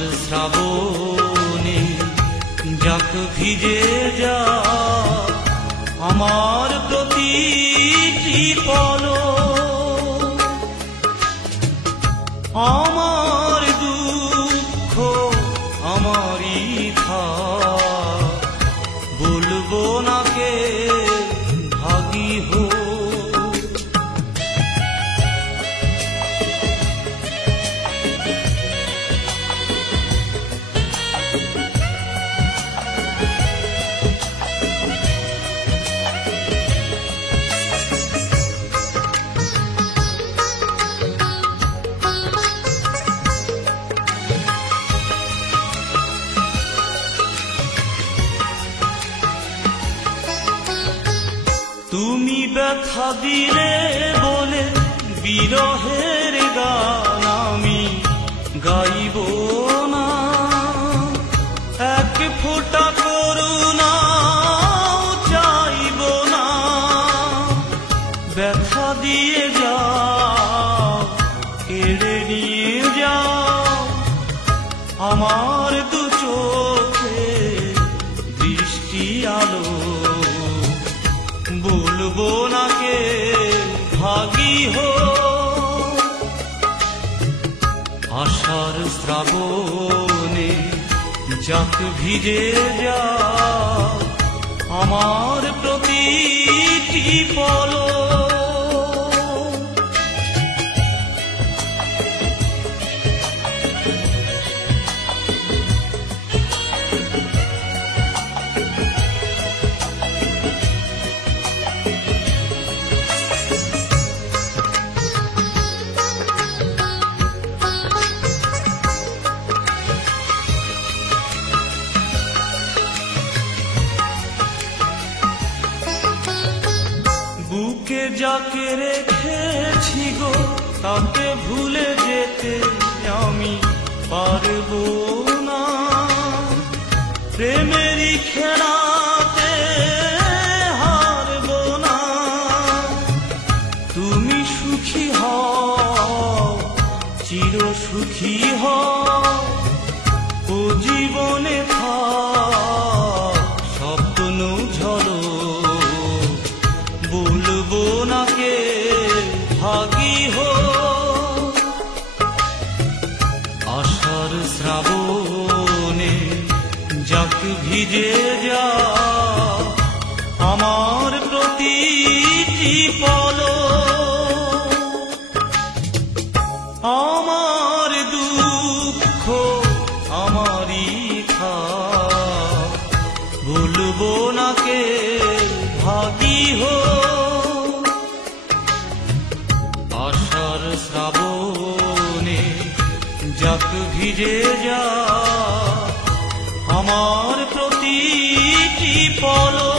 আষাঢ় শ্রাবণে যাক ভিজে যা আমার প্রতিটি পলক, আমার দুঃখ আমারই থাক, বলবো না কে ভাগী হো। তুমি ব্যথা দিলে বলে বিরহের গান আমি গাইব না, এক ফোঁটা করুণা চাইব না। ব্যথা দিয়ে যাও, কেড়ে নিয়ে যাও আমার দু চোখে দৃষ্টি আলো, বলবো না কে ভাগী হো। আষাঢ় শ্রাবণে যাক ভিজে যা আমার প্রতিটি পলক, বুকে যাকে রেখেছি গো তাকে ভুলে যেতে আমি পারবো না। প্রেমেরই খেলাতে হারবো না। তুমি সুখী হও, চির সুখী হও, ও জীবনে থাক স্বপ্ন ঝড়ো, বলবো না কে ভাগী হো। আষাঢ় শ্রাবণে যাক ভিজে যা আমার প্রতিটি পলক, আমার দুঃখ আমারই থাক, বলবো না কে ভাগী হো। আষাঢ় শ্রাবণে যাক ভিজে যা আমার প্রতিটি পলক।